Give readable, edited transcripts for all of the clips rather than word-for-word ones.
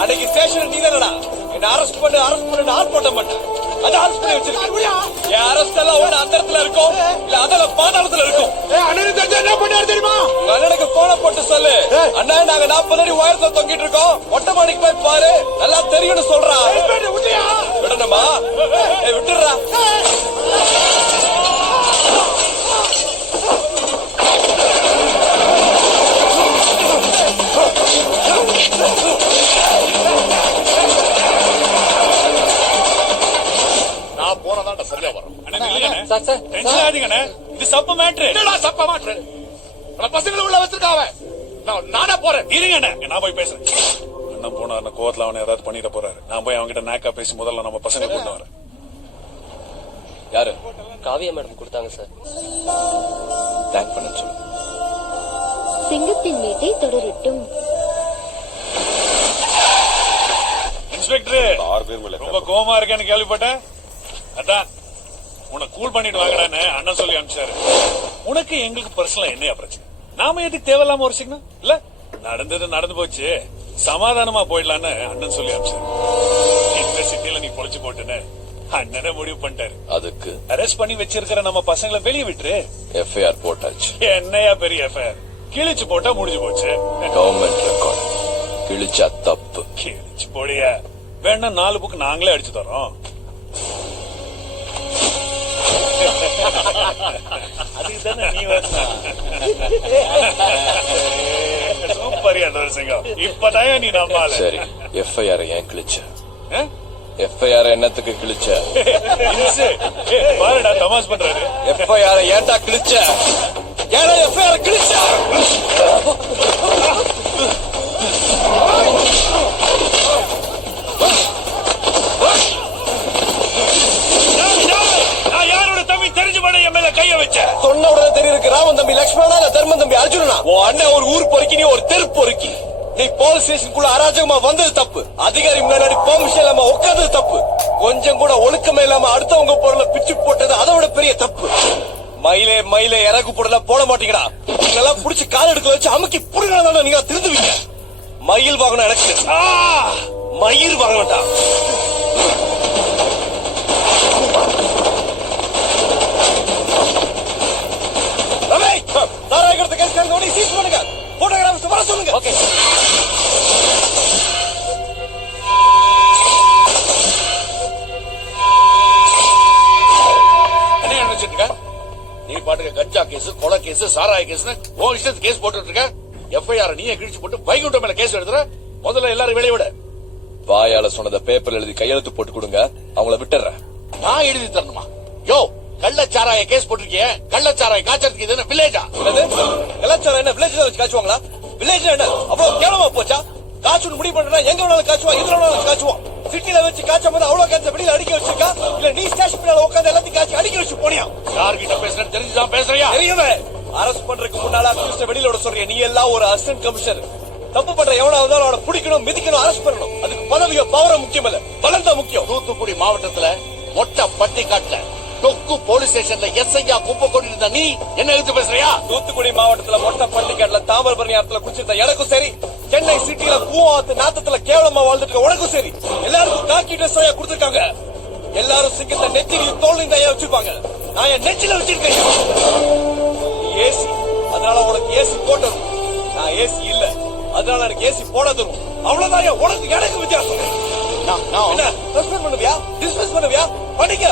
அன்னைக்கு ஸ்டேஷன் நீ தானடா என்ன அரெஸ்ட் பண்ணு ஆர்ப்பாட்டம் பண்ண அது அரெஸ்ட் பண்ணி வச்சிருக்கா. என் அரெஸ்ட் எல்லாம் ஒண்ணு அந்த இடத்துல இருக்கும் இல்ல அதெல்லாம் பாதாளத்துல இருக்கும். என்ன பண்ணாரு தெரியுமா? அண்ணனுக்கு போன போட்டு சொல்லு. அண்ணா நாங்க 40 அடி உயரத்துல தொங்கிட்டு இருக்கோம், மொட்டை மாடிக்கு போய் பாரு, நல்லா தெரியும்னு சொல்றா. விடணுமா? விட்டுறா. நான் போனதான்டா சரியா வரும். இது சப்ப மேட்ரு. சப்ப மாற்று பசங்களை உள்ள வச்சிருக்காவ. நானே போறேன். இருங்க நான் போய் பேசுறேன். அண்ணன் போனா கோவத்துல அவனை ஏதாவது பண்ணிட போறாரு. நான் போய் அவன்கிட்ட நாக்கா பேசி முதல்ல நம்ம பசங்க கொண்டு வரேன். யாரு? காவியா மேடம் கொடுத்தாங்க சார். தேங்க் பண்ண சொல்லு. சிங்கத்தின் மீட்டை தொடரட்டும். இன்ஸ்பெக்டர் ரொம்ப கோவமா இருக்கேன்னு கேள்விப்பட்டேன். அதான் உன்னை கூல் பண்ணிட்டு வாங்கடான்னு அண்ணன் சொல்லி அனுப்பிச்சாரு. உனக்கு எங்களுக்கு பர்சனலா என்னையா பிரச்சனை? நாம எதுக்கு தேவையில்லாம ஒரு சிக்னம் இல்ல? நடந்தது நடந்து போச்சு, சமாதானமா போயிடலான்னு அண்ணன் சொல்லி அனுப்பிச்சாரு. இந்த சிட்டில நீ பொழிச்சு போட்டுன்னு அண்ணனை முடிவு பண்ணிட்டாரு. அதுக்கு அரெஸ்ட் பண்ணி வச்சிருக்கிற நம்ம பசங்களை வெளியே விட்டுரு. எஃப்ஐஆர் போட்டாச்சு. என்னையா பெரிய எஃப்ஐஆர்? கிழிச்சு போட்டா முடிஞ்சு போச்சு. கவர்மெண்ட் ரெக்கார்ட் கிழிச்சா தப்பு. கிழிச்சு போடியா? வேணா 4 புக் நாங்களே அடிச்சு தரோம். அதுதானே நீ சூப்பரியா சிங்கம். இப்பதான் நீ நம்பால. சரி, எஃப்ஐஆர் ஏன் கிழிச்ச? எஃப்ஐஆர் என்னத்துக்கு கிழிச்ச? பாருடா தமாஷ் பண்றாரு. எஃப்ஐஆர் ஏன்டா கிழிச்ச? ஏன்னா எஃப்ஐஆர் கிழிச்ச? சொன்ன உடனே தெரியிருக்கு ராமன் தம்பி லட்சுமணா இல்ல தர்மன் தம்பி அர்ஜுனா. உன் அண்ணன் ஒரு ஊர் பொறுக்கி, நீ ஒரு தெரு பொறுக்கி. நீ போலீஸ் ஸ்டேஷனுக்குள்ள அராஜகமா வந்தது தப்பு. அதிகாரி முன்னாடி பெர்மிஷன் இல்லாம உட்கார்ந்தது தப்பு. கொஞ்சம் கூட ஒழுக்கமே இல்லாம அடுத்தவங்க பொருளை பிச்சு போட்டது அதோட பெரிய தப்பு. மயிலே இறகு பொருளை போட மாட்டீங்கடா. நீங்களெல்லாம் புடிச்சு கால் எடுக்க வச்சு அமுக்கி புடுங்க. நீங்க திருந்துவீங்க. மயில் வாங்கணும் எனக்கு. மயில் வாங்கணும்டா. சீஸ் பண்ணுங்க. போட்டோகிராஃபர்ஸ் வர சொல்லுங்க. ஓகே. என்ன நினைச்சிட்டு இருக்க? நீ பாட்டுக்கு கஞ்சா கேஸ், கொலை கேஸ், சாராய கேஸ் உன் இஷ்டத்துக்கு கேஸ் போட்டு இருக்க. எஃப்ஐஆர் நீயே கிழிச்சு போட்டு வைகுண்டம் மேல கேஸ் எடுத்துற. முதல்ல எல்லாரும் வெளியே விட. வாயால சொன்னத பேப்பர்ல எழுதி கையெழுத்து போட்டு கொடுங்க, அவங்கள விட்டுறேன். நான் எழுதி தரணுமா? யோ, கள்ளச்சாராய கேஸ் போட்டிருக்கிய. கள்ளச்சாராய காய்ச்சறதுக்கு இது என்ன வில்லேஜா? கள்ளச்சாராயம் என்ன வில்லேஜ்ல வச்சு காய்ச்சுவாங்களா? வில்லேஜ் என்ன அவ்வளவு கேவலமா போச்சா? காய்ச்சல் முடிவு பண்றா எங்க வேணாலும் காய்ச்சுவான், இதுல வேணாலும் காய்ச்சுவான். சிட்டில வச்சு காய்ச்சும் போது அவ்வளவு கேன்சர் வெளியில அடிக்க வச்சிருக்கா இல்ல நீ ஸ்டேஷன் மேல உட்காந்து எல்லாத்தையும் காய்ச்சி அடிக்க வச்சு போனியா? யார்கிட்ட பேசுறேன்னு தெரிஞ்சுதான் பேசுறியா? தெரியுமே. அரெஸ்ட் பண்றதுக்கு முன்னால அக்யூஸ்ட வெளியில விட சொல்றிய. நீ எல்லாம் ஒரு அசிஸ்டன்ட் கமிஷனர். தப்பு பண்ற எவனாவது அவனை பிடிக்கணும், மிதிக்கணும், அரெஸ்ட் பண்ணணும். அதுக்கு பதவியோ பவரோ முக்கியம் இல்ல, பலம் தான் முக்கியம். தூத்துக்குடி மாவட்டத்துல மொட்டை பட்டி காட்டுல டொக்கு போலீஸ் ஸ்டேஷன்ல எஸ்ஐயா குப்பை கொண்டு நீ என்ன எடுத்து பேசுறியா? தூத்துக்குடி மாவட்டத்துல மொட்டை பட்டிக்காட்டுல தாமிரபரணி ஆத்துல குடிச்சிருந்த எனக்கும் சரி, சென்னை சிட்டில கூவாத்து நாத்தத்துல கேவலமா வாழ்ந்துட்டு உனக்கும் சரி, எல்லாருக்கும் காக்கி ட்ரெஸ் கொடுத்திருக்காங்க. எல்லாரும் சிங்கத்தை நெத்திலையும் தோல்லையும் தான் வச்சிருப்பாங்க. நான் என் நெச்சில வச்சிருக்கேன். ஏசி, அதனால உனக்கு ஏசி போட்டது. நான் ஏசி இல்ல, அதனால எனக்கு ஏசி போட தரும். அவ்வளவுதான் உனக்கு எனக்கு வித்தியாசம். சஸ்பெண்ட் பண்ணுவியா? டிஸ்மிஸ் பண்ணுவியா? படிக்க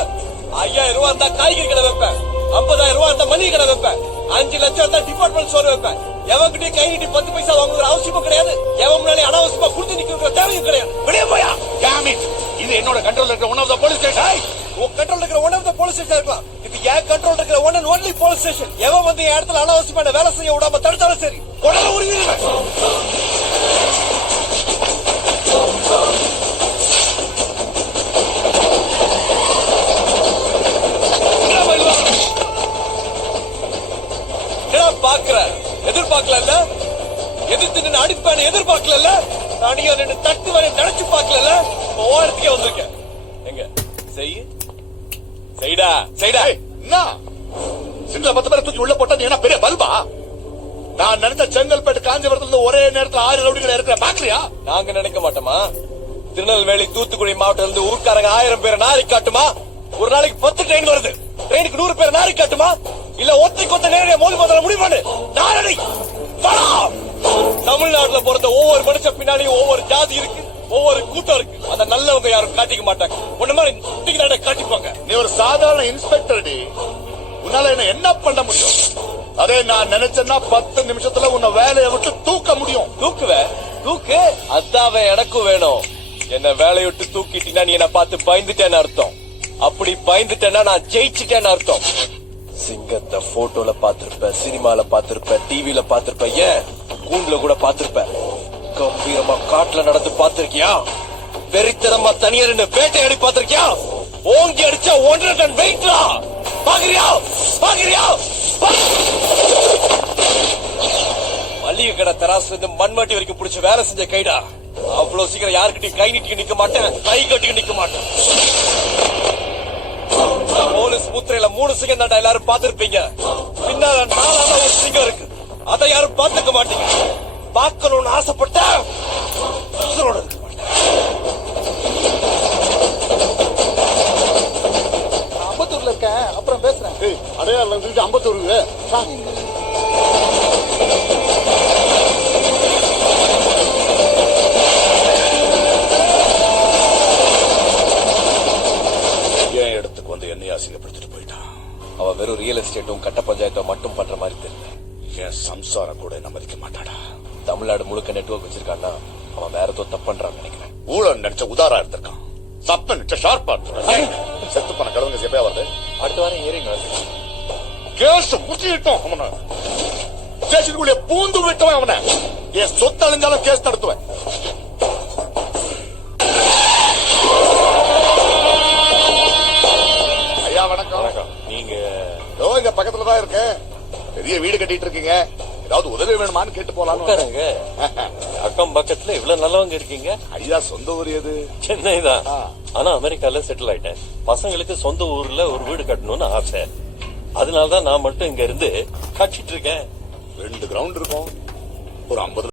5000 ரூபாய் இருந்தா காய்கறி கடை வைப்பேன், 50000 ரூபாய் இருந்தா மளிகை கடை வைப்பேன், 5 லட்சம் இருந்தா டிபார்ட்மெண்ட் ஸ்டோர் வைப்பேன். எவன்கிட்ட கை நீட்டி 10 பைசா வாங்குற அவசியமும் கிடையாது. எவன் முன்னாடி அனாவசியமா குடுத்து நிக்கிற தேவையும் கிடையாது. வெளியே போயா. இது என்னோட கண்ட்ரோல் இருக்கிற one of the police station. உன் கண்ட்ரோல் இருக்கிற one of the police station இருக்கலாம். இது என் கண்ட்ரோல் இருக்கிற one and only police station. எவன் வந்து என் இடத்துல அனாவசியமான வேலை செய்ய விடாம தடுத்தாலும் சரி, உடனே உருவிடுவேன். பாக்குற எதிர்பார்க்கல, எதிர்த்து நின்று அடிப்பான எதிர்பார்க்கல, தனியா நின்று தட்டு வரை நினைச்சு பாக்கல. ஓரத்துக்கே வந்திருக்கேன். எங்க செய்டா சிங்கிள 10 பேரை தூக்கி உள்ள போட்டா என்ன பெரிய பல்பா? நான் நினைச்ச செங்கல்பேட்டு காஞ்சிபுரத்துல இருந்து ஒரே நேரத்துல 6 ரவுடிகளை இருக்கிற பாக்கலையா? நாங்க நினைக்க மாட்டோமா? திருநெல்வேலி தூத்துக்குடி மாவட்டத்துல இருந்து ஊர்க்காரங்க 1000 பேரை நாரி காட்டுமா? ஒரு நாளைக்கு 10 ட்ரெயின் வருது, ட்ரெயினுக்கு 100 பேர் நாரி காட்டுமா? இல்ல ஒத்த நேரடியா மோதி முதல்ல முடிவு பண்ணு. நாரடி தமிழ்நாட்டுல பிறந்த ஒவ்வொரு மனுஷன் பின்னாடியும் ஒவ்வொரு ஜாதி இருக்கு, ஒவ்வொரு கூட்டம் இருக்கு. அந்த நல்லவங்க யாரும் காட்டிக்க மாட்டாங்க. ஒண்ணு மாதிரி காட்டிப்பாங்க. நீ ஒரு சாதாரண இன்ஸ்பெக்டர் டி, உன்னால என்ன பண்ண முடியும்? அதே நான் நினைச்சேன்னா 10 நிமிஷத்துல உன்னை வேலையை விட்டு தூக்க முடியும். தூக்கு அதாவே எனக்கும் வேணும். என்ன வேலையை விட்டு தூக்கிட்டீங்கன்னா நீ என்ன பார்த்து பயந்துட்டேன்னு அர்த்தம். அப்படி பயந்துட்டேன்னா நான் ஜெயிச்சுட்டேன்னு அர்த்தம். சிங்கத்தை போட்டோல பாத்திருப்ப, சினிமால பாத்திருப்ப, டிவில பாத்திருப்ப, ஏன் கூண்டுல கூட பாத்திருப்ப. கம்பீரமா காட்டுல நடந்து பாத்திருக்கியா? வெறித்தனமா தனியா நின்று வேட்டையாடி பாத்திருக்கியா? ஓங்கி அடிச்சா 1.5 டன் வெயிட்லா பாக்குறியா? மல்லிகை கடை தராசுல இருந்து மண்மாட்டி வரைக்கும் பிடிச்ச வேலை செஞ்ச கைடா. அவ்வளவு சீக்கிரம் யாருக்கிட்டையும் கை நீட்டி நிக்க மாட்டேன், கை கட்டி நிக்க மாட்டேன். போலீஸ் முத்திரையில 3 சிங்கம் தாண்டா எல்லாரும் பாத்திருப்பீங்க. பின்னால 4ஆவது ஒரு சிங்கம் இருக்கு, அதை யாரும் பாத்துக்க மாட்டீங்க. பார்க்கணும்னு ஆசைப்பட்ட உசுரோட இருக்க மாட்டேன். அம்பத்தூர்ல இருக்கேன், அப்புறம் பேசுறேன். அடையாளம் சொல்லிட்டு 54 ஏன் இடத்துக்கு வந்து என்னைய அசிங்கப்படுத்திட்டு போயிட்டான். அவ வெறும் ரியல் எஸ்டேட்டும் கட்ட பஞ்சாயத்தும் மட்டும் பண்ற மாதிரி தெரியல. என் சம்சாரம் கூட என்ன மதிக்க மாட்டாடா. தமிழ்நாடு முழுக்க நெட்வொர்க் வச்சிருக்கான்னா அவன் வேற ஏதோ தப்பு பண்றான்னு நினைக்கிறேன். ஊழல் நினைச்ச உதாரா இருந்திருக்கான், தப்பு நினைச்ச ஷார்ப்பா இருந்திருக்கான். செத்து பண்ண கிழவங்க எப்பயா வருது? அடுத்த வாரம் ஏறிங்க. கேஸ் முட்டிட்டோம் அவனை. ஸ்டேஷனுக்குள்ளே பூந்து விட்டவன் அவனை. என் சொத்து அழிஞ்சாலும் கேஸ் நடத்துவேன். ஐயா வணக்கம். நீங்க இங்க பக்கத்துல தான் இருக்கேன். பெரிய வீடு கட்டிட்டு இருக்கீங்க, ஏதாவது உதவி வேணுமான்னு கேட்டு போலாம். உட்காருங்க. அக்கம் பக்கத்துல இவ்வளவு நல்லவங்க இருக்கீங்க. ஐயா சொந்த ஊர் எது? சென்னை தான், ஆனா அமெரிக்கால செட்டில் ஆயிட்டேன். பசங்களுக்கு சொந்த ஊர்ல ஒரு வீடு கட்டணும்னு ஆசை. அதனாலதான் நான் மட்டும் இங்க இருந்து கட்டிட்டு இருக்கேன். 2 கிரவுண்ட் இருக்கும், ஒரு 50